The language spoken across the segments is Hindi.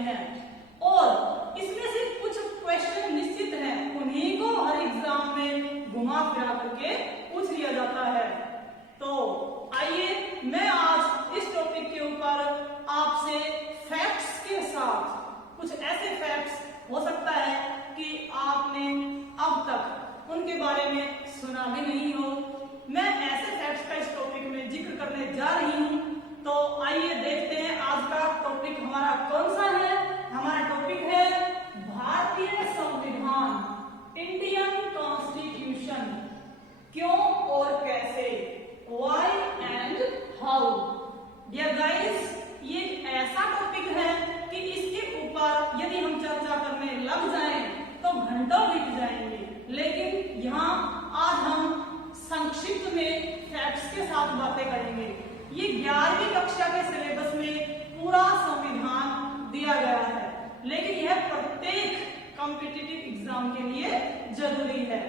हैं और इसमें से कुछ क्वेश्चन निश्चित हैं, उन्हीं को हर एग्जाम में घुमा फिरा करके पूछ लिया जाता है। तो आइए मैं आज इस टॉपिक के ऊपर आपसे फैक्ट्स के साथ, कुछ ऐसे फैक्ट्स हो सकता है कि आपने अब तक उनके बारे में सुना भी नहीं हो, मैं ऐसे फैक्ट्स का इस टॉपिक में जिक्र करने जा रही हूं। तो आइए देखते हैं आज का टॉपिक हमारा कौन सा है। हमारा टॉपिक है भारतीय संविधान, इंडियन कॉन्स्टिट्यूशन। क्यों और कैसे, why and how. Dear guys, ये ऐसा टॉपिक है कि इसके ऊपर यदि हम चर्चा करने लग जाएं तो घंटों बीत जाएंगे, लेकिन यहाँ आज हम संक्षिप्त में फैक्ट्स के साथ बातें करेंगे। ये 11वीं कक्षा के सिलेबस में पूरा संविधान दिया गया है, लेकिन यह प्रत्येक कॉम्पिटिटिव एग्जाम के लिए जरूरी है।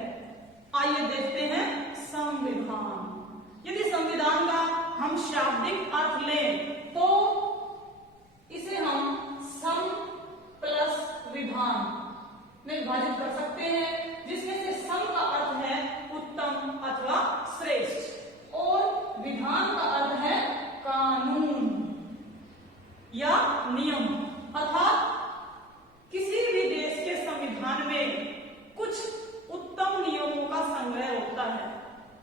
आइए देखते हैं संविधान। यदि संविधान का हम शाब्दिक अर्थ लें तो इसे हम सम प्लस विधान में विभाजित कर सकते हैं, जिसमें से सम का अर्थ है उत्तम अथवा श्रेष्ठ और विधान का अर्थ है कानून या नियम। अर्थात किसी भी देश के संविधान में कुछ उत्तम नियमों का संग्रह होता है,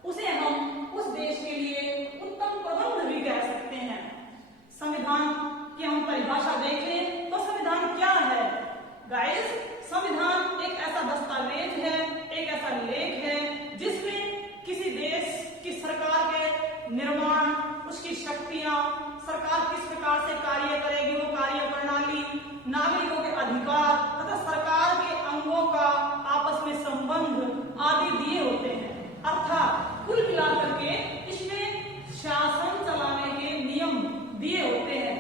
उसे हम उस देश के लिए उत्तम प्रबंध भी कह सकते हैं। संविधान की हम परिभाषा देखें तो संविधान क्या है गाइस? संविधान एक ऐसा दस्तावेज है, एक ऐसा लेख है जिसमें किसी देश की सरकार के निर्माण, उसकी शक्तियां, सरकार किस प्रकार से कार्य करेगी, वो कार्य प्रणाली, नागरिकों के अधिकार तथा सरकार के अंगों का आपस में संबंध आदि दिए होते हैं। अर्थात कुल मिलाकर के इसमें शासन चलाने के नियम दिए होते हैं।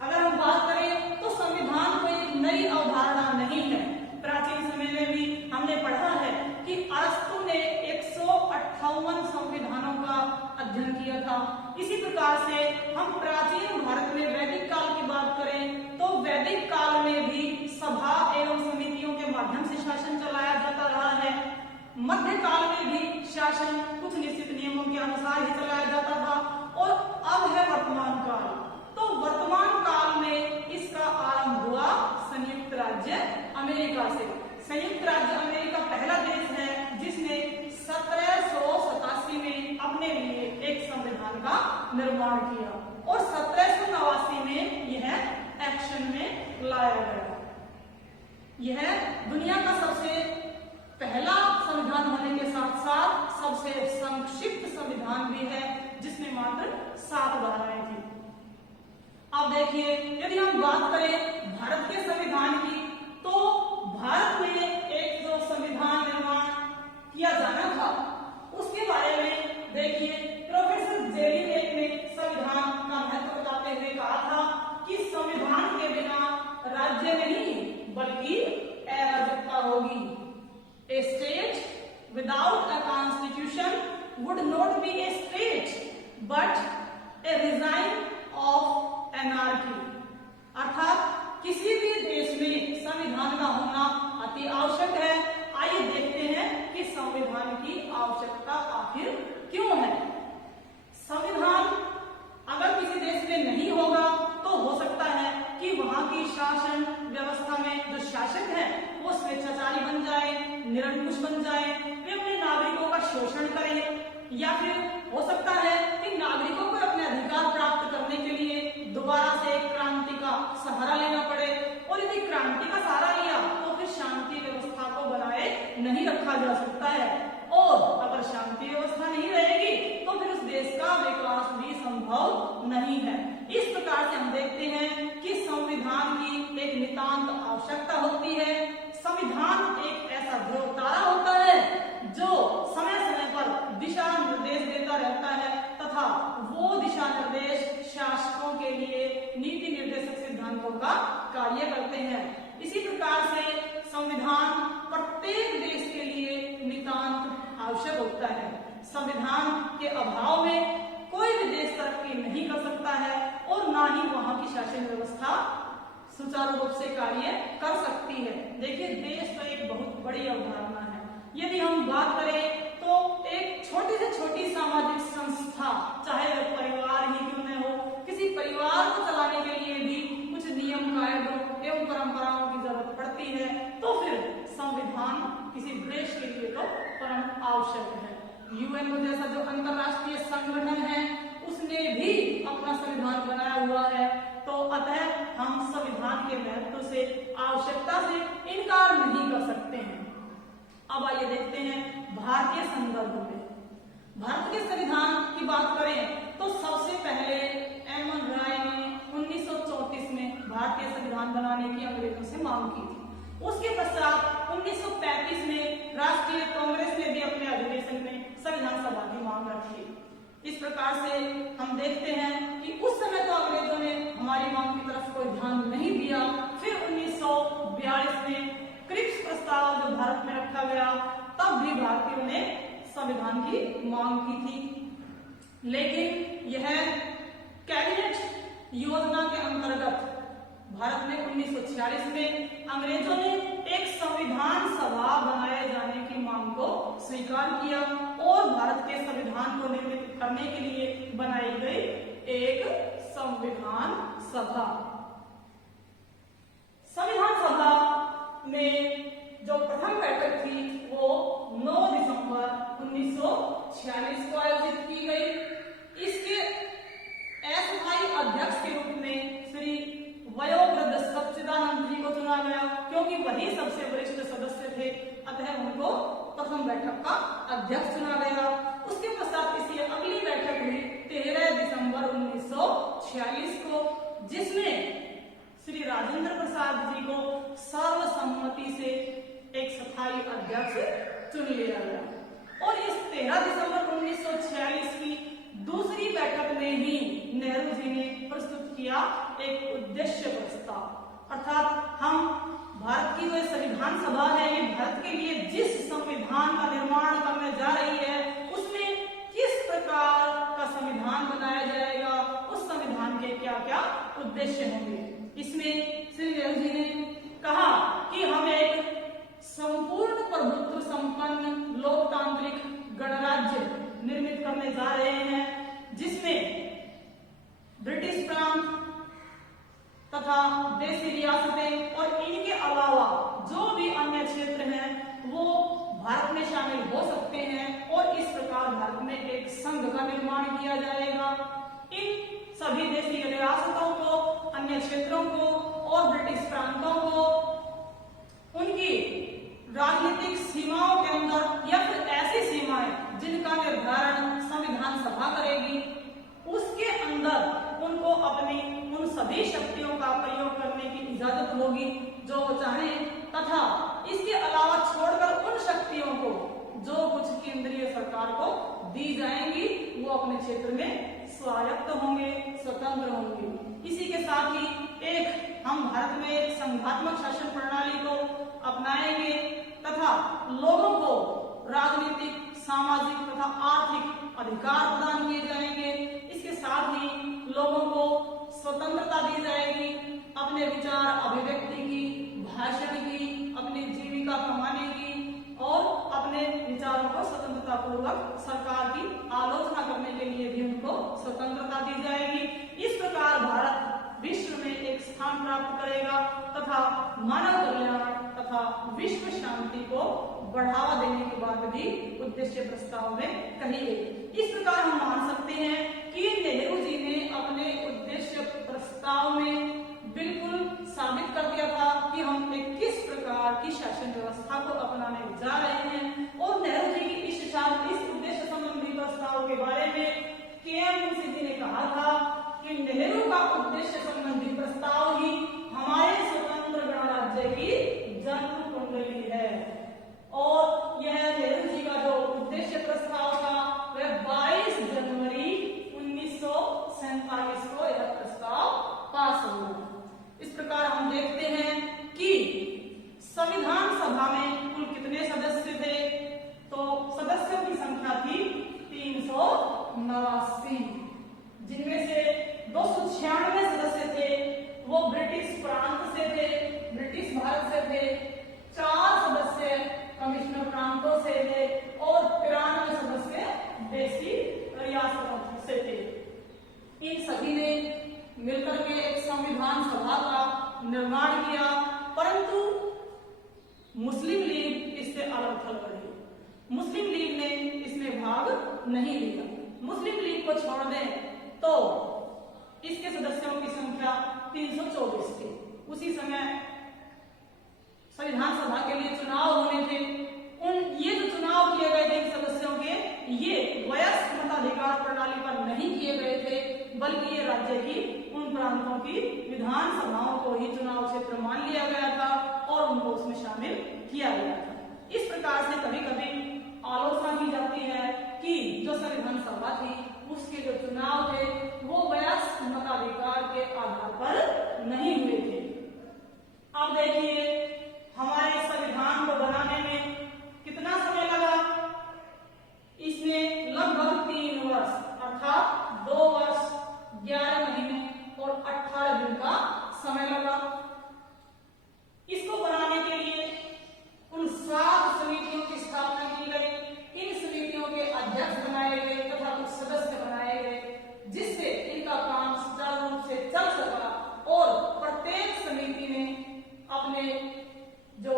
अगर हम बात करें तो संविधान कोई एक नई अवधारणा नहीं है। प्राचीन समय में भी हमने पढ़ा है कि अरस्तु ने 158 संविधानों का अध्ययन किया था। इसी प्रकार से हम प्राचीन भारत में वैदिक काल की बात करें तो वैदिक काल में भी सभा एवं समितियों के माध्यम से शासन चलाया जाता रहा है। मध्य काल में भी शासन कुछ निश्चित नियमों के अनुसार ही चलाया जाता था और अब है वर्तमान काल। तो वर्तमान काल में इसका आरंभ हुआ संयुक्त राज्य अमेरिका से। संयुक्त राज्य अमेरिका पहला देश है जिसने 1787 में अपने लिए एक संविधान का निर्माण किया और 1789 में यह एक्शन में लाया गया। यह दुनिया का सबसे पहला संविधान होने के साथ साथ सबसे संक्षिप्त संविधान भी है, जिसमें मात्र 7 धाराएं थी। अब देखिए, यदि हम बात करें भारत के संविधान की तो भारत में एक जो संविधान निर्माण किया जाना था उसके बारे में देखिए, प्रोफेसर जेलीनेक ने संविधान का महत्व बताते हुए कहा था कि संविधान के बिना राज्य नहीं बल्कि अराजकता होगी। A state without a constitution would not be a state but a regime of anarchy। अर्थात किसी भी देश में संविधान का होना अति आवश्यक है। आइए देखते हैं कि संविधान की आवश्यकता आखिर क्यों है। संविधान अगर किसी देश में नहीं होगा तो हो सकता है कि वहां की शासन व्यवस्था में जो शासक है वो स्वेच्छाचारी बन जाए, निरंकुश बन जाए, वे अपने नागरिकों का शोषण करें, या फिर हो सकता है कि नागरिकों को अपने अधिकार प्राप्त करने के लिए दोबारा से क्रांति का सहारा लेना पड़े, और यदि क्रांति का सहारा लिया तो फिर शांति व्यवस्था को बनाए नहीं रखा जा सकता है, और अगर शांति व्यवस्था नहीं रहेगी तो फिर उस देश का विकास भी संभव नहीं है। इस प्रकार से हम देखते हैं कि संविधान की एक नितांत आवश्यकता होती है। संविधान एक ऐसा ध्रुव तारा होता है जो समय समय पर दिशा निर्देश देता रहता है तथा वो दिशा निर्देश शासकों के लिए नीति निर्देशक सिद्धांतों का कार्य करते हैं। इसी प्रकार से संविधान प्रत्येक देश के लिए नितांत आवश्यक होता है। संविधान के अभाव में कोई भी देश तरक्की नहीं कर सकता है और ना ही वहां की शासन व्यवस्था सुचारू रूप से कार्य कर सकती है। देखिए, देश तो एक बहुत बड़ी अवधारणा है। यदि हम बात करें तो एक छोटी से छोटी सामाजिक संस्था, चाहे वह परिवार ही क्यों न हो, किसी परिवार को चलाने के लिए भी कुछ नियम कायदों एवं परंपराओं की जरूरत पड़ती है। तो फिर संविधान किसी देश के लिए तो परम आवश्यक है। यूएन जैसा जो अंतरराष्ट्रीय संगठन है, उसने भी अपना संविधान बनाया हुआ है। तो अतः हम संविधान के महत्व से, आवश्यकता से इनकार नहीं कर सकते हैं। अब आइए देखते हैं भारतीय संदर्भ में। भारत के संविधान की बात करें तो सबसे पहले एम एन राय ने 1934 में भारतीय संविधान बनाने की अंग्रेजों से मांग की थी। उसके पश्चात 1935 में राष्ट्रीय कांग्रेस ने भी अपने अधिवेशन में संविधान सभा की मांग रखी। इस प्रकार से हम देखते हैं कि उस समय तो अंग्रेजों ने हमारी मांग की तरफ कोई ध्यान नहीं दिया। फिर 1942 में क्रिप्स प्रस्ताव जब भारत में रखा गया, तब भी भारतीयों ने संविधान की मांग की थी। लेकिन यह कैबिनेट योजना के अंतर्गत भारत में 1946 में अंग्रेजों ने एक संविधान सभा बनाए जाने की मांग को स्वीकार किया और भारत के संविधान को निर्मित करने के लिए बनाई गई एक संविधान सभा। संविधान सभा में जो प्रथम बैठक थी वो 9 दिसंबर 1946 को आयोजित की गई। इसके अस्थायी अध्यक्ष के रूप में श्री वयोवृद्ध सच्चिदानंद जी को चुना गया, क्योंकि वही सबसे वरिष्ठ सदस्य थे, अतः उनको प्रथम बैठक का अध्यक्ष चुना गया। उसके पश्चात इसकी अगली बैठक हुई 13 दिसंबर 1946 को, जिसमें श्री राजेंद्र प्रसाद जी को सर्वसम्मति से एक स्थायी अध्यक्ष चुन लिया गया। और इस 13 दिसंबर 1946 की दूसरी बैठक में ही नेहरू जी ने प्रस्तुत किया एक उद्देश्य प्रस्ताव, अर्थात हम भारत की जो संविधान सभा है, ये भारत के लिए जिस संविधान का निर्माण करने जा रही है, उसमें किस प्रकार का संविधान बनाया जाएगा, उस संविधान के क्या क्या उद्देश्य होंगे। इसमें श्री नेहरू जी ने कहा कि हम एक संपूर्ण प्रभुत्व संपन्न लोकतांत्रिक गणराज्य निर्मित करने जा रहे हैं, जिसमें ब्रिटिश प्रांत तथा देशी रियासतें और इनके अलावा जो भी अन्य क्षेत्र हैं वो भारत में शामिल हो सकते हैं। और इस प्रकार भारत में एक संघ का निर्माण किया जाएगा। इन सभी देशी रियासतों को, अन्य क्षेत्रों को और ब्रिटिश प्रांतों को उनकी राजनीतिक सीमाओं के अंदर या फिर ऐसी सीमाएं जिनका निर्धारण संविधान सभा करेगी, उसके अंदर उनको अपनी उन सभी शक्तियों का प्रयोग करने की इजाजत होगी जो वो चाहें, तथा इसके अलावा छोड़कर उन शक्तियों को जो कुछ केंद्रीय सरकार को दी जाएंगी वो अपने क्षेत्र में स्वायत्त होंगे, स्वतंत्र होंगे। इसी के साथ ही हम भारत में एक संघात्मक शासन प्रणाली को अपनाएंगे तथा लोगों को राजनीतिक, सामाजिक तथा आर्थिक अधिकार प्रदान किए जाएंगे। इसके साथ ही लोगों को स्वतंत्रता दी जाएगी अपने विचार अभिव्यक्ति की, भाषण की, अपनी जीविका कमाने की और अपने विचारों को स्वतंत्रता पूर्वक सरकार की आलोचना करने के लिए भी उनको स्वतंत्रता दी जाएगी। इस प्रकार भारत विश्व में एक स्थान प्राप्त करेगा तथा मानव कल्याण तथा विश्व शांति को बढ़ावा देने की बात भी उद्देश्य प्रस्ताव में कही गई। इस प्रकार हम मान सकते हैं कि नेहरू जी ने अपने उद्देश्य प्रस्ताव में बिल्कुल साबित कर दिया था कि हम एक किस प्रकार की शासन व्यवस्था को अपनाने जा रहे हैं। और नेहरू जी की इस उद्देश्य संबंधी प्रस्ताव के बारे में के.एम. मुंशी जी ने कहा था कि नेहरू का उद्देश्य संबंधी प्रस्ताव ही हमारे स्वतंत्र गणराज्य की जन्म कुंडली है। और यह नेहरू जी का जो उद्देश्य प्रस्ताव था वह 22 जनवरी 1947 को यह प्रस्ताव पास हुआ। इस प्रकार हम देखते हैं कि संविधान सभा में कुल कितने सदस्य थे, तो सदस्यों की संख्या थी 389, जिनमें से 296 सदस्य थे वो ब्रिटिश प्रांत प्रयास से थे। इन सभी ने मिलकर के एक संविधान सभा का निर्माण किया, परंतु मुस्लिम लीग इससे अलग थल पड़ी। मुस्लिम लीग ने इसमें भाग नहीं लिया। मुस्लिम लीग को छोड़ दें तो इसके सदस्यों की संख्या 324 थी। उसी समय संविधान सभा के लिए चुनाव होने थे। ये जो चुनाव किए गए थे सदस्यों के, ये वयस्क मताधिकार प्रणाली पर नहीं किए गए थे, बल्कि ये राज्य की उन प्रांतों की विधान सभाओं को ही चुनाव क्षेत्र मान लिया गया था और उनको उसमें शामिल किया गया था। इस प्रकार से कभी कभी आलोचना की जाती है कि जो संविधान सभा थी उसके जो चुनाव थे वो वयस्क मताधिकार के आधार पर नहीं हुए थे। अब देखिए हमारे संविधान को बनाने में कितना समय लगा। इसमें लगभग 3 वर्ष अर्थात 2 वर्ष 11 महीने और 18 दिन का समय लगा। इसको बनाने के लिए उन 7 समितियों की स्थापना की गई। इन समितियों के अध्यक्ष बनाए गए तथा कुछ सदस्य बनाए गए, जिससे इनका काम सुचारू रूप से चल सका और प्रत्येक समिति ने अपने जो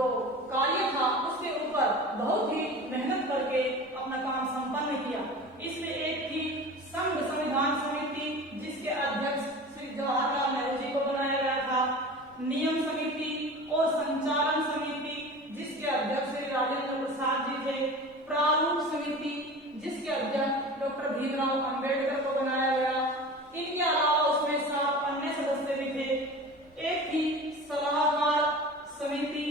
कार्य था उसके ऊपर बहुत ही मेहनत करके अपना काम संपन्न किया। इसमें एक थी संघ संविधान समिति, जिसके अध्यक्ष श्री जवाहरलाल नेहरू जी को बनाया गया था। नियम समिति और संचालन समिति, जिसके अध्यक्ष श्री राजेंद्र प्रसाद जी थे। प्रारूप समिति, जिसके अध्यक्ष डॉक्टर भीमराव अंबेडकर को बनाया गया। इनके अलावा उसमें 7 अन्य सदस्य भी थे। एक थी सलाहकार समिति।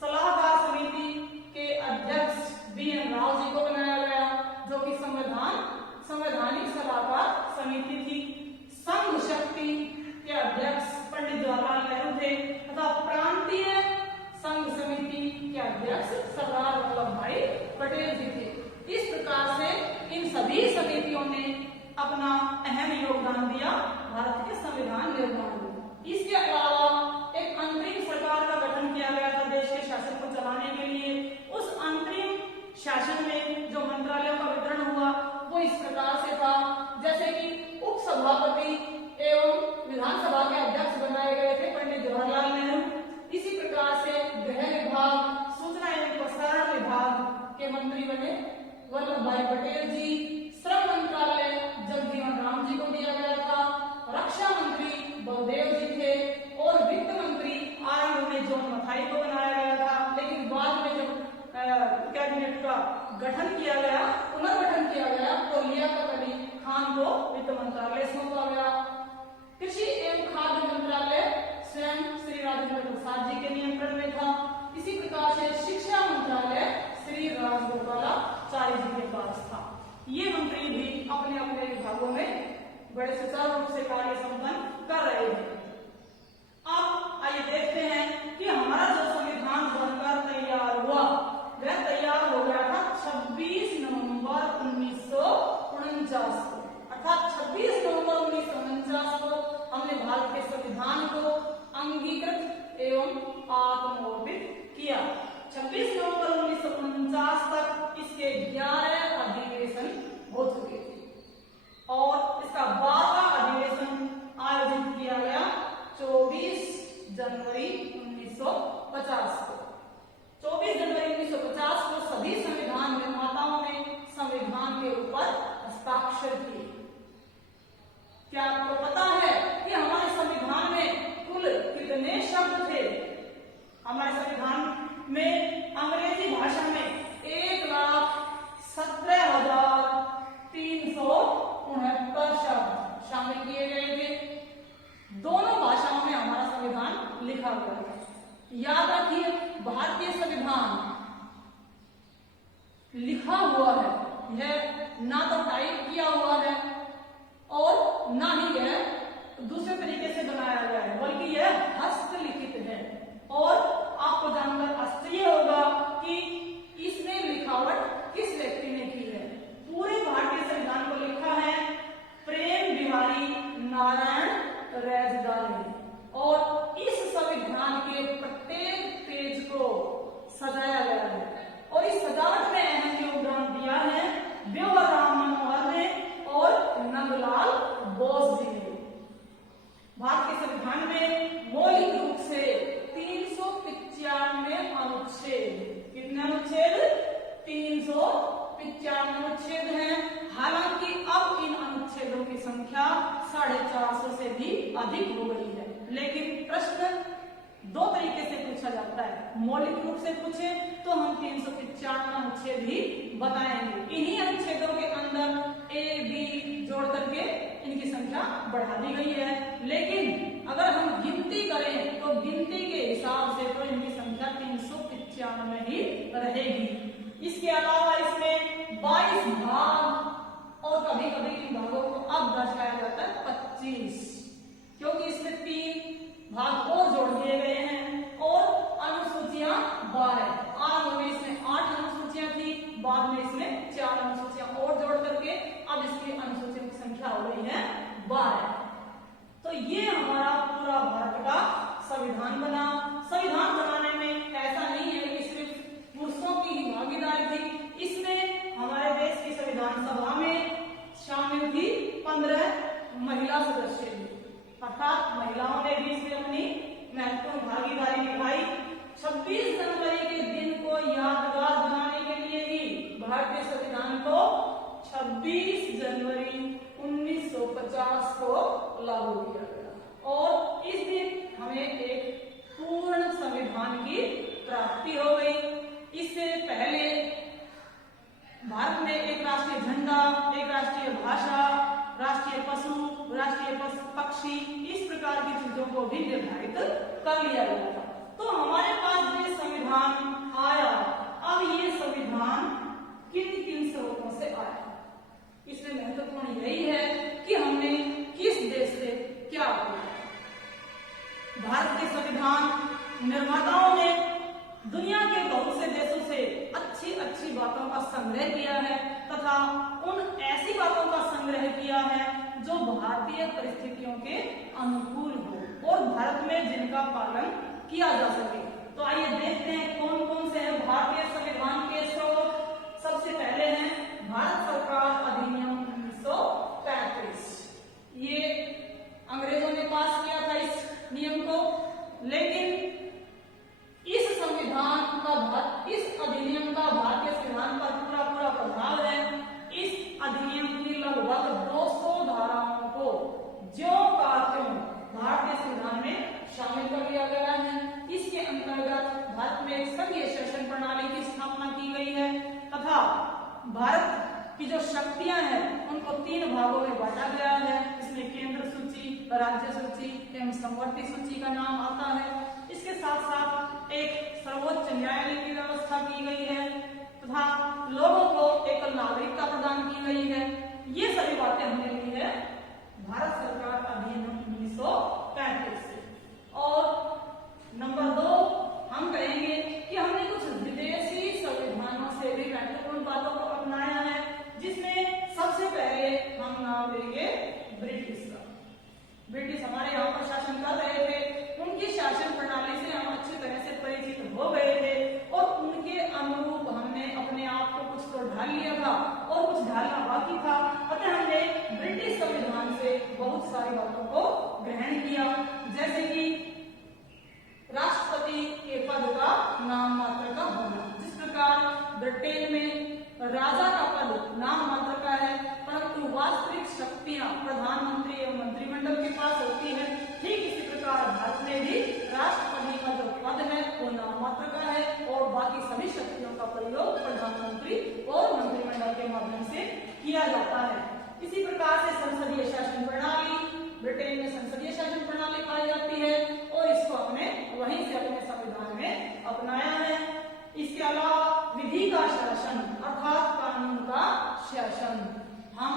सलाहकार समिति के अध्यक्ष BN राव जी को बनाया गया, जो कि संवैधानिक सलाहकार समिति थी। संघ शक्ति के अध्यक्ष पंडित जवाहरलाल नेहरू थे तथा प्रांतीय संघ समिति के अध्यक्ष सरदार वल्लभ भाई पटेल जी थे। इस प्रकार से इन सभी समितियों ने अपना अहम योगदान दिया भारत के संविधान निर्माण में। इसके अलावा एक अंतरिम सरकार का गठन किया गया था देश के शासन को चलाने के लिए। उस अंतरिम शासन में जो मंत्रालयों का वितरण हुआ वो इस प्रकार से था, जैसे कि उप सभापति एवं विधानसभा के अध्यक्ष बनाए गए थे पंडित जवाहरलाल नेहरू। इसी प्रकार से गृह विभाग, सूचना एवं प्रसारण विभाग के मंत्री बने वल्लभ भाई पटेल जी। श्रम मंत्रालय जगजीवन राम जी को दिया गया था। रक्षा मंत्री बलदेव जी थे और वित्त मंत्री आरंभ में जॉन मथाई को बनाया गया था, लेकिन बाद में जब कैबिनेट का गठन किया गया, पुनर्गठन किया गया, तो लियाकत अली खान को वित्त मंत्रालय सौंपा गया। कृषि एवं खाद्य मंत्रालय स्वयं श्री राजेंद्र प्रसाद जी के नियंत्रण में था। इसी प्रकार से शिक्षा मंत्रालय श्री राजगोपालाचारी जी के पास था। ये मंत्री भी अपने अपने विभागों में बड़े सुचारू रूप से कार्य संपन्न कर रहे हैं। अब आइए देखते हैं कि हमारा जो संविधान बनकर तैयार हुआ वह तैयार हो गया था 26 नवंबर 1949 को। अर्थात 26 नवंबर 1949 को हमने भारत के संविधान को अंगीकृत एवं आत्मोर्पित किया। 26 नवंबर 1949 तक इसके 11 अधिवेशन हो चुके थे और इसका 12वां अधिवेशन आयोजित किया गया 24 जनवरी 1950 को। 24 जनवरी 1950 को सभी संविधान निर्माताओं ने संविधान के ऊपर हस्ताक्षर किए। क्या आपको पता है कि हमारे संविधान में कुल कितने शब्द थे? हमारे संविधान में अंग्रेजी भाषा में 1,17,369 शब्द शामिल किए गए थे। दोनों भाषाओं में हमारा संविधान लिखा हुआ है। याद रखिए, भारतीय संविधान लिखा हुआ है, यह ना तो टाइप किया हुआ है और ना ही यह दूसरे तरीके से बनाया गया है, बल्कि यह हस्तलिखित है। और आपको जानकर आश्चर्य होगा कि इसमें लिखावट किस व्यक्ति ने की है। 450 से भी अधिक हो गई है। लेकिन प्रश्न दो तरीके से पूछा जाता है। मौलिक रूप से पूछे तो हम 395 अनुच्छेद ही बताएंगे। इन्हीं अनुच्छेदों के अंदर ए बी जोड़ करके इनकी संख्या बढ़ा दी गई है। लेकिन अगर हम गिनती करें तो गिनती के हिसाब से तो इनकी संख्या 395 ही रहेगी। इसके अलावा इसमें 22 भाग और कभी कभी इन भागों को अब दर्शाया जाता है 25, क्योंकि इसमें 3 भाग और जोड़ दिए गए हैं और अनुसूचियां 12 आरंभ में इसमें 8 अनुसूचियां थी, बाद में इसमें 4 अनुसूचियां और जोड़ करके अब इसकी अनुसूचियों की संख्या हो गई है 12। तो ये हमारा पूरा भारत का संविधान बना। संविधान बनाने में ऐसा नहीं है कि सिर्फ पुरुषों की ही भागीदारी थी, इसमें हमारे देश की संविधान सभा में शामिल थी 15 महिला सदस्य भी, अर्थात महिलाओं ने भी इसमें अपनी महत्वपूर्ण भागीदारी निभाई। 26 जनवरी के दिन को यादगार बनाने के लिए ही भारतीय संविधान को 26 जनवरी 1950 को लागू किया गया और इस दिन हमें एक पूर्ण संविधान की प्राप्ति हो गई। इससे पहले भारत में एक राष्ट्रीय झंडा, एक राष्ट्रीय भाषा, राष्ट्रीय पशु, राष्ट्रीय पक्षी, इस प्रकार की चीजों को भी निर्धारित कर लिया गया था। तो हमारे पास ये संविधान आया। अब ये संविधान किन किन स्रोतों से आया, इसमें महत्वपूर्ण यही है कि हमने किस देश से क्या किया। भारत के संविधान निर्माताओं ने दुनिया के बहुत से देशों से अच्छी अच्छी बातों का संग्रह किया है तथा उन ऐसी बातों का संग्रह किया है जो भारतीय परिस्थितियों के अनुकूल हो और भारत में जिनका पालन किया जा सके। तो आइए देखते हैं कौन कौन से हैं भारतीय संविधान के स्रोत। सबसे पहले है भारत सरकार अधिनियम 1935। ये अंग्रेजों ने पास किया था इस नियम को, लेकिन इस अधिनियम का भारतीय संविधान पर पूरा प्रभाव है। इस अधिनियम की लगभग 200 धाराओं को ज्यों का त्यों भारतीय संविधान में शामिल कर लिया गया है। इसके अंतर्गत भारत में एक संघीय शासन प्रणाली की स्थापना की गई है तथा भारत की जो शक्तियां हैं उनको 3 भागों में बांटा गया है। इसमें केंद्र सूची, राज्य सूची एवं समवर्ती सूची का नाम आता है। इसके साथ साथ एक सर्वोच्च न्यायालय की व्यवस्था की गई है तथा लोगों को एक नागरिकता प्रदान की गई है। ये सभी बातें हमने ली है भारत सरकार अधिनियम 1935 से। और नंबर 2 हम कहेंगे कि हमने कुछ विदेशी संविधानों से भी महत्वपूर्ण बातों को अपनाया है, जिसमें सबसे पहले हम नाम लेंगे ब्रिटिश का। ब्रिटिश हमारे यहाँ पर शासन कर रहे थे, उनकी शासन प्रणाली से हम अच्छी तरह से परिचित हो गए थे और उनके अनुरूप हमने अपने आप को कुछ तो ढाल लिया था और कुछ ढालना बाकी था। अतः हमने ब्रिटिश संविधान से बहुत सारी बातों को ग्रहण किया, जैसे कि राष्ट्रपति के पद का नाम मात्र का होना। जिस प्रकार ब्रिटेन में राजा का पद नाम मात्र का है परंतु वास्तविक शक्तियां प्रधानमंत्री एवं मंत्रिमंडल के पास होती है, ठीक इसी प्रकार भारत में भी राष्ट्रपति का जो पद है वो नाम मात्र का है और बाकी सभी शक्तियों का प्रयोग प्रधानमंत्री और मंत्रिमंडल के माध्यम से किया जाता है। इसी प्रकार से संसदीय शासन प्रणाली, ब्रिटेन में संसदीय शासन प्रणाली पाई जाती है और इसको अपने वहीं से अपने संविधान में अपनाया है। इसके अलावा विधि का शासन अर्थात कानून का शासन, हम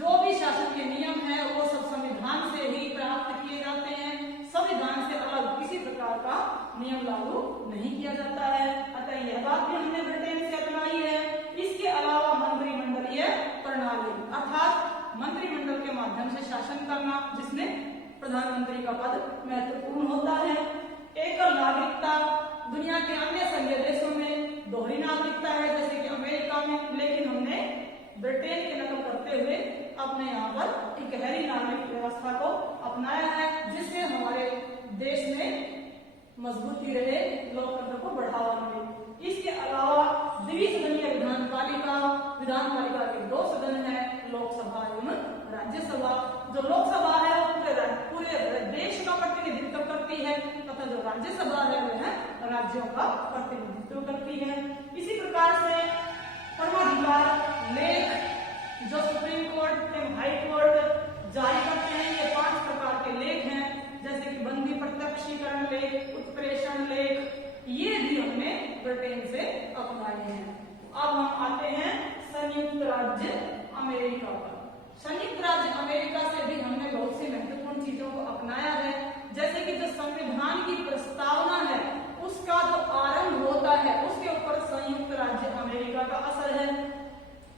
जो भी शासन के नियम है वो सब संविधान से ही प्राप्त किए जाते हैं। संविधान से अलग किसी प्रकार का नियम लागू नहीं किया जाता है। अतः यह बात भी हमने ब्रिटेन से अपनाई है। इसके अलावा मंत्रिमंडलीय प्रणाली अर्थात मंत्रिमंडल के माध्यम से शासन करना, जिसमें प्रधानमंत्री का पद महत्वपूर्ण होता है। एकल नागरिकता, दुनिया के अन्य संघीय देशों में दोहरी नागरिकता है जैसे कि अमेरिका में, लेकिन हमने ब्रिटेन के नकल करते हुए अपने यहाँ पर इकहरी नागरिक व्यवस्था को अपनाया है, जिससे हमारे देश में मजबूती रहे, लोकतंत्र को बढ़ावा मिले। इसके अलावा द्विसदनीय विधान पालिका के 2 सदन है, लोकसभा एवं राज्यसभा। जो लोकसभा है राज्यों का प्रतिनिधित्व करती है। इसी प्रकार से परमाधिकार लेख जो सुप्रीम कोर्ट एवं हाई कोर्ट जारी करते हैं, ये 5 प्रकार के लेख हैं, जैसे कि बंदी प्रत्यक्षीकरण लेख, उत्प्रेषण लेख, ये भी हमने ब्रिटेन से अपनाए हैं। अब हम आते हैं संयुक्त राज्य अमेरिका पर। संयुक्त राज्य अमेरिका से भी हमने बहुत सी महत्वपूर्ण चीजों को अपनाया है, जैसे कि जो संविधान की प्रस्तावना है उसका जो आरंभ होता है उसके ऊपर संयुक्त राज्य अमेरिका का असर है,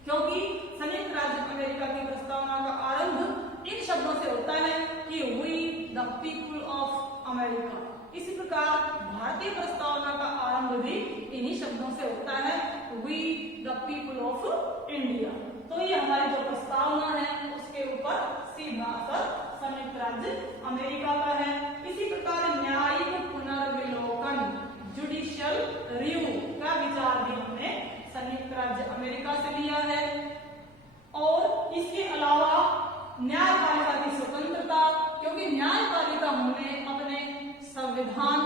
क्योंकि संयुक्त राज्य अमेरिका की प्रस्तावना का आरंभ इन शब्दों से होता है कि we the people of America. इसी प्रकार भारतीय प्रस्तावना का आरंभ भी इन्हीं शब्दों से होता है, we the people of India. तो ये हमारी जो प्रस्तावना है उसके ऊपर सीधा असर संयुक्त राज्य अमेरिका का है। इसी प्रकार न्यायिक पुनर्विलोकन, जुडिशियल रिव्यू का विचार भी हमने संयुक्त राज्य अमेरिका से लिया है। और इसके अलावा न्यायपालिका की स्वतंत्रता, क्योंकि न्यायपालिका हमने अपने संविधान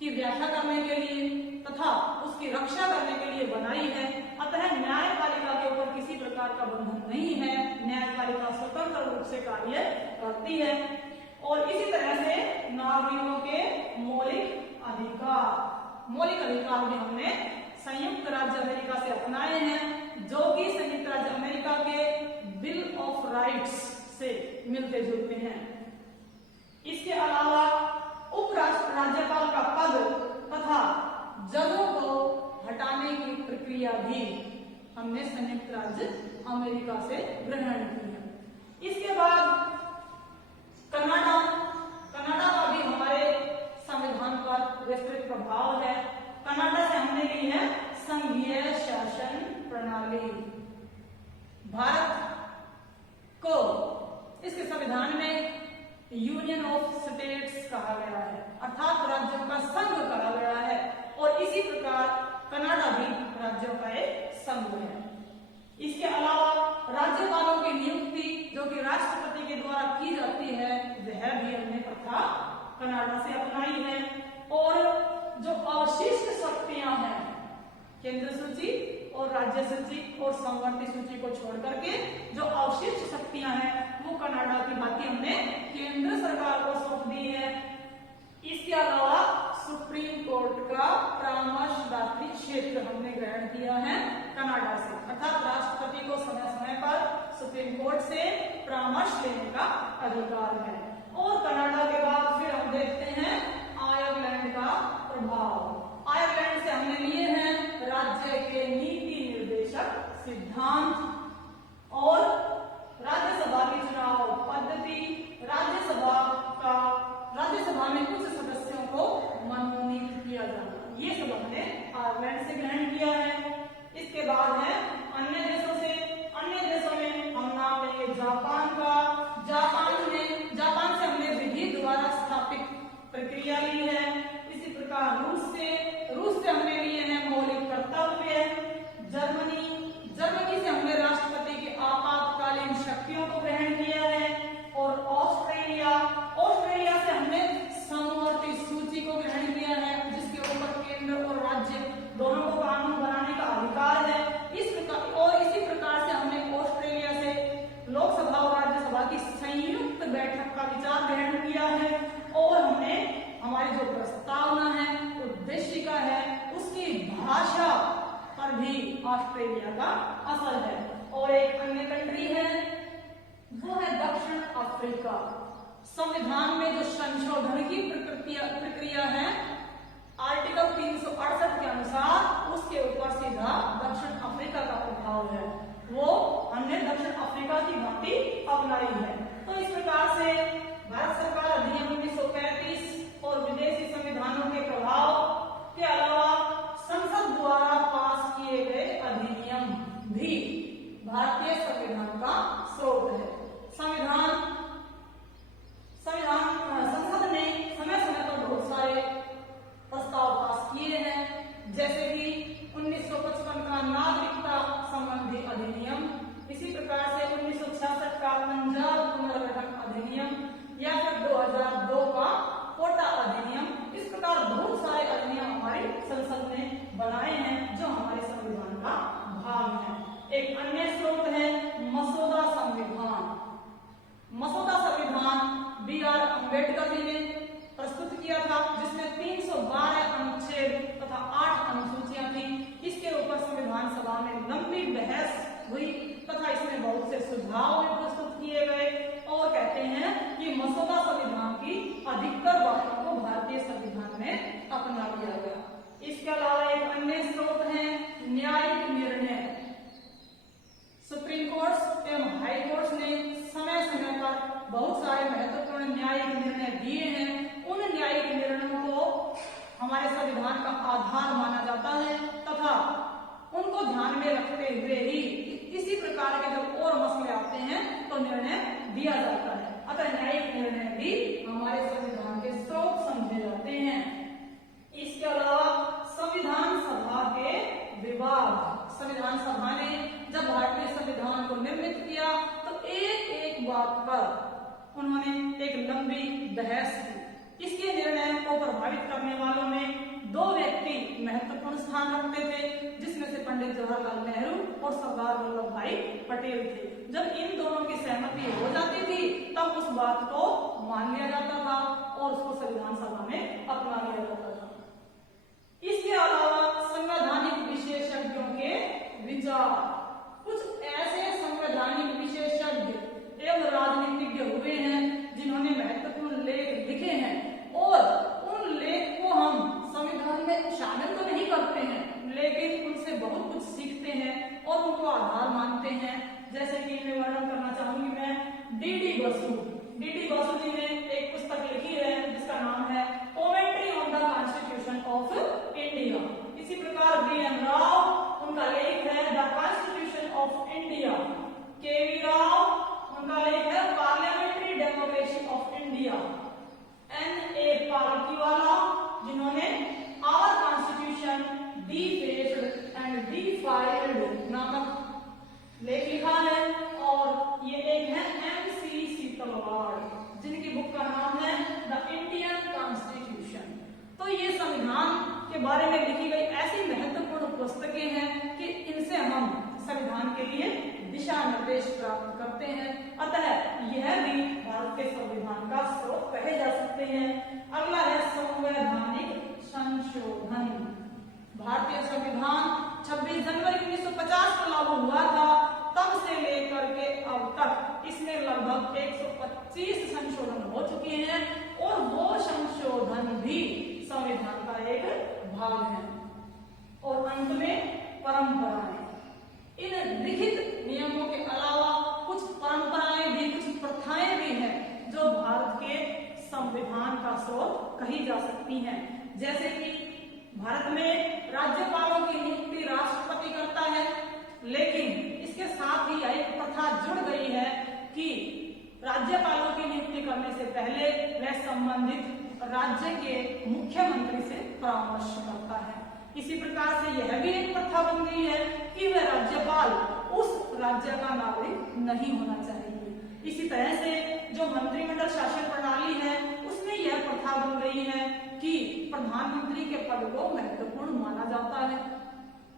की व्याख्या करने के लिए तथा उसकी रक्षा करने के लिए बनाई है, अतः न्यायपालिका के ऊपर किसी प्रकार का बंधन नहीं है, न्यायपालिका स्वतंत्र रूप से कार्य करती है। और इसी तरह से नागरिकों के मौलिक अधिकार भी हमने संयुक्त राज्य अमेरिका से अपनाए हैं, जो कि संयुक्त राज्य अमेरिका के बिल ऑफ राइट्स से मिलते जुलते हैं। इसके अलावा राज्यपाल का पद तथा जजों को हटाने की प्रक्रिया भी हमने संयुक्त राज्य अमेरिका से ग्रहण की है। इसके बाद कनाडा का भी हमारे संविधान पर विस्तृत प्रभाव है। कनाडा से हमने ली है संघीय शासन प्रणाली। भारत को इसके संविधान में यूनियन ऑफ स्टेट्स कहा गया है, अर्थात राज्यों का संघ कहा गया है, और इसी प्रकार कनाडा भी राज्यों का एक संघ है। इसके अलावा राज्यपालों की नियुक्ति जो कि राष्ट्रपति के द्वारा की जाती है, वह भी हमने प्रथा कनाडा से अपनाई है। और जो अवशिष्ट शक्तियां हैं, केंद्र सूची और राज्य सूची और संवर्ती सूची को छोड़ करके जो अवशिष्ट शक्तियां हैं वो कनाडा की भांति हमने केंद्र सरकार को सौंप दी है। इसके अलावा सुप्रीम कोर्ट का परामर्शदात्री क्षेत्र हमने ग्रहण किया है कनाडा से, अर्थात राष्ट्रपति को समय समय पर सुप्रीम कोर्ट से परामर्श लेने का अधिकार है। और कनाडा के बाद फिर हम देखते हैं आयरलैंड का प्रभाव। आयरलैंड से हमने लिए हैं राज्य के नीति निर्देशक सिद्धांत और राज्यसभा की चुनाव पद्धति, राज्यसभा में कुछ सदस्यों को मनोनीत किया जाना, ये सब हमने आयरलैंड से ग्रहण किया है। इसके बाद है अन्य देशों से। अन्य देशों में हम नाम लेंगे जापान का। जापान से हमने विधि द्वारा स्थापित प्रक्रिया ली है। इसी प्रकार रूस से हमने लिए हैं मौलिक कर्तव्य। जर्मनी से हमने राष्ट्रपति की आपातकालीन शक्तियों को ग्रहण किया है। और ऑस्ट्रेलिया से हमने समवर्ती सूची को ग्रहण किया है, जिसके ऊपर केंद्र और राज्य दोनों को कानून बनाने का अधिकार है। इसी प्रकार से हमने ऑस्ट्रेलिया से लोकसभा और राज्यसभा की संयुक्त बैठक का विचार ग्रहण किया है। और हमने हमारी जो प्रस्तावना है, उद्देशिका है, उसकी भाषा पर भी ऑस्ट्रेलिया का असर है। और एक अन्य कंट्री है, वो है दक्षिण अफ्रीका। संविधान में जो संशोधन की प्रक्रिया है, आर्टिकल 368 के अनुसार उसके ऊपर सीधा दक्षिण अफ्रीका का प्रभाव है, वो हमने दक्षिण अफ्रीका की भांति अपनाई है। तो इस प्रकार से भारत सरकार अधिनियम 1935 और विदेशी संविधानों के प्रभाव के अलावा संसद द्वारा पास किए गए अधिनियम भी भारतीय संविधान का स्रोत है। संसद ने समय समय पर बहुत सारे प्रस्ताव पास किए हैं, जैसे कि 1955 का नागरिकता संबंधी अधिनियम, इसी प्रकार से 1966 का पंजाब पुनर्गठन अधिनियम, या फिर 2002 का कोटा अधिनियम। इस प्रकार बहुत सारे अधिनियम संसद ने बनाए हैं जो हमारे संविधान का भाग है। एक अन्य स्रोत है मसौदा संविधान। मसौदा संविधान B.R. अम्बेडकर जी ने प्रस्तुत किया था, जिसमें 312 अनुच्छेद तथा 8 अनुसूचियां थी। इसके ऊपर संविधान सभा में लंबी बहस हुई तथा इसमें बहुत से सुझाव भी प्रस्तुत किए गए और कहते हैं कि मसौदा संविधान की अधिकतर बातों को भारतीय संविधान में अपना लिया गया। इसके अलावा एक अन्य स्रोत है न्यायिक निर्णय। सुप्रीम कोर्ट एवं हाई कोर्ट ने समय समय पर बहुत सारे महत्वपूर्ण न्यायिक निर्णय दिए हैं। उन न्यायिक निर्णयों को हमारे संविधान का आधार माना जाता है तथा उनको ध्यान में रखते हुए ही इसी प्रकार के जब और मसले आते हैं तो निर्णय दिया जाता है। अतः न्यायिक निर्णय भी हमारे संविधान के स्रोत समझे जाते हैं। इसके अलावा संविधान सभा के विभाग। संविधान सभा ने जब भारतीय संविधान को निर्मित किया तो एक एक बात पर उन्होंने एक लंबी बहस की। इसके निर्णय को प्रभावित करने वालों में दो व्यक्ति महत्वपूर्ण स्थान रखते थे, जिसमें से पंडित जवाहरलाल नेहरू और सरदार वल्लभ भाई पटेल थे। जब इन दोनों की सहमति हो जाती थी तब उस बात को मान लिया जाता था और उसको संविधान सभा में अपना लिया जाता था। इसके अलावा संवैधानिक विशेषज्ञों के विचार। कुछ ऐसे संवैधानिक विशेषज्ञ एवं राजनीतिज्ञ हुए हैं जिन्होंने महत्वपूर्ण लेख लिखे हैं और उन लेख को हम संविधान में शामिल तो नहीं करते हैं, लेकिन उनसे बहुत कुछ सीखते हैं और उनको आधार मानते हैं। जैसे कि मैं वर्णन करना चाहूंगी मैं डी.डी. बसु। डी.डी. बसु जी ने एक पुस्तक लिखी है जिसका नाम है commentary on the constitution of India. इसी प्रकार बी.एन. राव, उनका लेख है the constitution of India. K V. Rao, उनका लेख है parliamentary democracy of India. N.A. Palkhivala, जिन्होंने our constitution defaced and defiled नामक लेख लिखा है और ये एक है M.C. सीतलवाड़, जिनकी बुक का नाम है द इंडियन कॉन्स्टिट्यूशन। तो ये संविधान के बारे में लिखी गई ऐसी महत्वपूर्ण पुस्तकें हैं कि इनसे हम संविधान के लिए दिशा निर्देश प्राप्त करते हैं। अतः यह भी भारत के संविधान का स्रोत कहे जा सकते हैं। अगला है संवैधानिक संशोधन। भारतीय संविधान 26 जनवरी 1950 को लागू हुआ था। तब से लेकर के अब तक इसमें लगभग 125 संशोधन हो चुके हैं और वो संशोधन भी संविधान का एक भाग है। और अंत में परंपराएं। इन लिखित नियमों के अलावा कुछ परंपराएं भी, कुछ प्रथाएं भी हैं जो भारत के संविधान का स्रोत कही जा सकती हैं। जैसे कि भारत में राज्यपालों की नियुक्ति राष्ट्रपति करता है, लेकिन इसके साथ ही एक प्रथा जुड़ गई है कि राज्यपालों की नियुक्ति करने से पहले वह संबंधित राज्य के मुख्यमंत्री से परामर्श करता है। इसी प्रकार से यह भी एक प्रथा बन गई है कि वह राज्यपाल उस राज्य का नागरिक नहीं होना चाहिए। इसी तरह से जो मंत्रिमंडल शासन प्रणाली है उसमें यह प्रथा बन गई है कि प्रधानमंत्री के पद को महत्वपूर्ण माना जाता है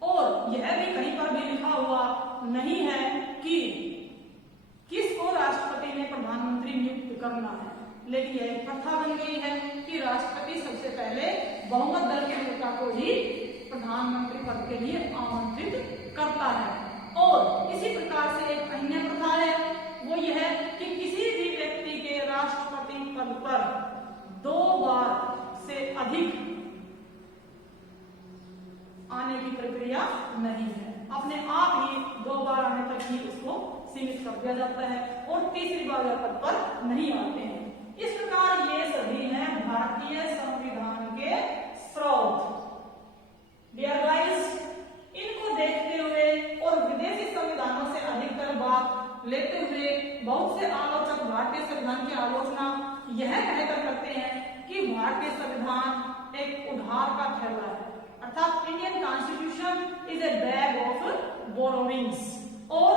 और यह भी कहीं पर भी लिखा हुआ नहीं है कि किसको राष्ट्रपति ने प्रधानमंत्री नियुक्त करना है, लेकिन यह एक प्रथा बन गई है कि राष्ट्रपति सबसे पहले बहुमत दल के नेता को ही प्रधानमंत्री पद के लिए आमंत्रित करता है। और इसी प्रकार से एक अन्य प्रथा है, वो यह है कि किसी भी व्यक्ति के राष्ट्रपति पद पर 2 बार से अधिक आने की प्रक्रिया नहीं है। अपने आप ही 2 बार आने तक ही उसको सीमित कर दिया जाता है और तीसरी बार पद पर नहीं आते हैं। इस प्रकार ये सभी हैं भारतीय संविधान के स्रोत। डियर गाइस, इनको देखते हुए और विदेशी संविधानों से अधिकतर बात लेते हुए बहुत से आलोचक भारतीय संविधान की आलोचना यह कहकर करते हैं कि भारतीय संविधान एक उधार का थैला है, अर्थात Indian constitution is a bag of borrowings, और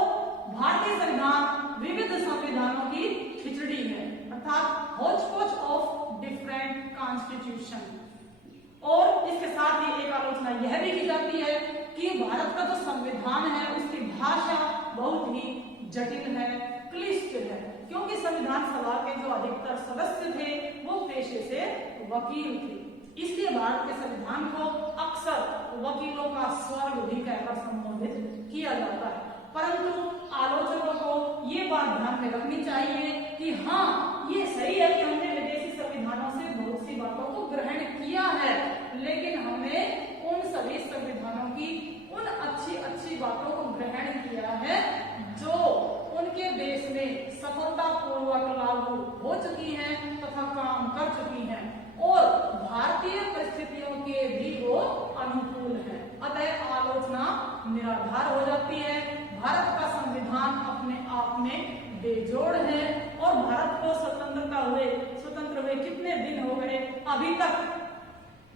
भारतीय संविधान विविध संविधानों की खिचड़ी है, अर्थात hodgepodge ऑफ डिफरेंट कॉन्स्टिट्यूशन। और इसके साथ ही एक आलोचना यह भी की जाती है कि भारत का जो संविधान है उसकी भाषा बहुत ही जटिल है, क्लिष्ट है, क्योंकि संविधान सभा के जो अधिकतर सदस्य थे वो पेशे से वकील थे। इसलिए भारत के संविधान को अक्सर वकीलों का स्वर्ग भी कहकर संबोधित किया जाता है। परंतु आलोचकों को ये बात ध्यान में रखनी चाहिए कि हाँ, ये सही है कि हमने विदेशी संविधानों से बहुत सी बातों को ग्रहण किया है, लेकिन हमने उन सभी संविधानों की उन अच्छी बातों को ग्रहण किया है जो उनके देश में सफलतापूर्वक लागू हो चुकी हैं तथा काम कर चुकी हैं और भारतीय परिस्थितियों के भी वो अनुकूल है। अतः आलोचना निराधार हो जाती है। भारत का संविधान अपने आप में बेजोड़ है और भारत को स्वतंत्र हुए कितने दिन हो गए, अभी तक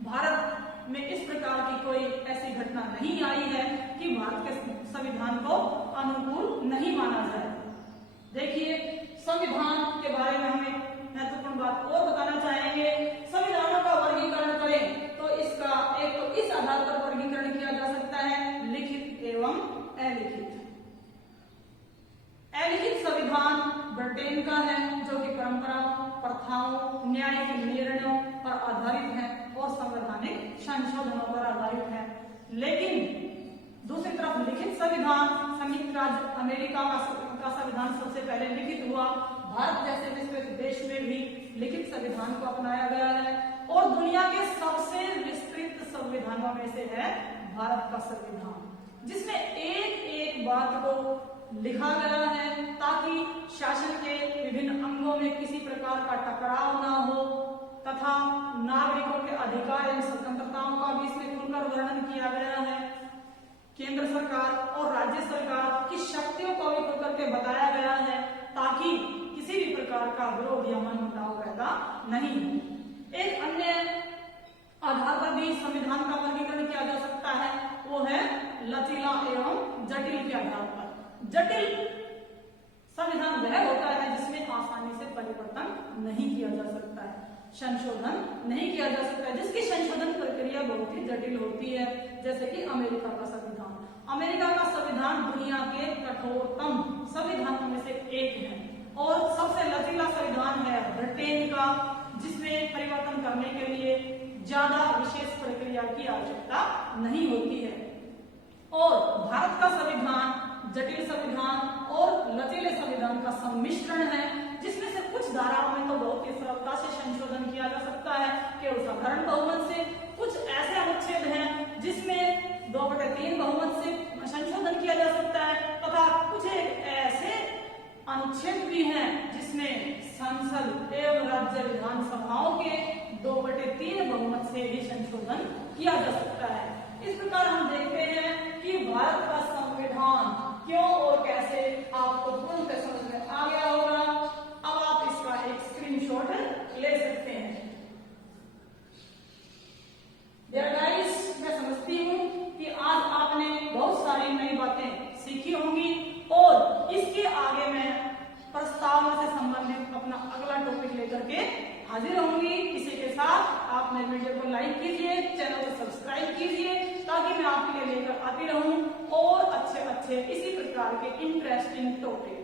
भारत में इस प्रकार की कोई ऐसी घटना नहीं आई है कि भारत के संविधान को अनुकूल नहीं माना जाए। देखिए, संविधान के बारे में हमें महत्वपूर्ण बात और बताना चाहेंगे। संविधानों का वर्गीकरण करें तो इसका एक तो इस आधार पर वर्गीकरण किया जा सकता है, लिखित एवं अलिखित। अलिखित संविधान ब्रिटेन का है जो कि परंपराओं, प्रथाओं, न्यायिक निर्णयों पर आधारित है और संवैधानिक संशोधनों पर आधारित है। लेकिन दूसरी तरफ लिखित संविधान, संयुक्त राज्य अमेरिका का संविधान सबसे पहले लिखित हुआ। भारत जैसे विस्तृत देश में भी लिखित संविधान को अपनाया गया है और दुनिया के सबसे विस्तृत संविधानों में से है भारत का संविधान, जिसमें एक बात को लिखा गया है ताकि शासन के विभिन्न अंगों में किसी प्रकार का टकराव ना हो तथा नागरिकों के अधिकार एवं स्वतंत्रताओं का भी इसमें खुलकर वर्णन किया गया है। केंद्र सरकार और राज्य सरकार की शक्तियों को भी खुल करके बताया गया है ताकि किसी भी प्रकार का विरोध या मनमुटाव पैदा नहीं हो। एक अन्य आधार पर भी संविधान का वर्गीकरण किया जा सकता है, वो है लचीला एवं जटिल के आधार पर। जटिल संविधान वह होता है जिसमें आसानी से परिवर्तन नहीं किया जा सकता है, संशोधन नहीं किया जा सकता है, जिसकी संशोधन प्रक्रिया बहुत ही जटिल होती है, जैसे कि अमेरिका का संविधान। अमेरिका का संविधान दुनिया के कठोरतम संविधानों में से एक है और सबसे लचीला संविधान है ब्रिटेन का, जिसमें परिवर्तन करने के लिए ज्यादा विशेष प्रक्रिया की आवश्यकता नहीं होती है। और भारत का संविधान जटिल संविधान और लचीले संविधान का सम्मिश्रण है, जिसमें से कुछ धाराओं में तो बहुत ही सरलता से संशोधन किया जा सकता है केवल साधारण बहुमत से। कुछ ऐसे अनुच्छेद हैं जिसमें 2/3 बहुमत से संशोधन किया जा सकता है तथा कुछ ऐसे अनुच्छेद भी हैं जिसमें संसद एवं राज्य विधानसभाओं के 2/3 बहुमत से भी संशोधन किया जा सकता है। इस प्रकार हम देखते हैं कि भारत का संविधान क्यों और कैसे आपको पूर्णतः समझ में आ गया होगा। अब आप इसका एक स्क्रीनशॉट ले सकते हैं। डियर गाइस, मैं समझती हूँ कि आज आपने बहुत सारी नई बातें सीखी होंगी और इसके आगे मैं प्रस्तावना से संबंधित अपना अगला टॉपिक लेकर के हाजिर होंगी। इसी के साथ आप मेरे वीडियो को लाइक कीजिए, चैनल को सब्सक्राइब कीजिए ताकि मैं आपके लिए लेकर आती रहूं और अच्छे इसी प्रकार के इंटरेस्टिंग टॉपिक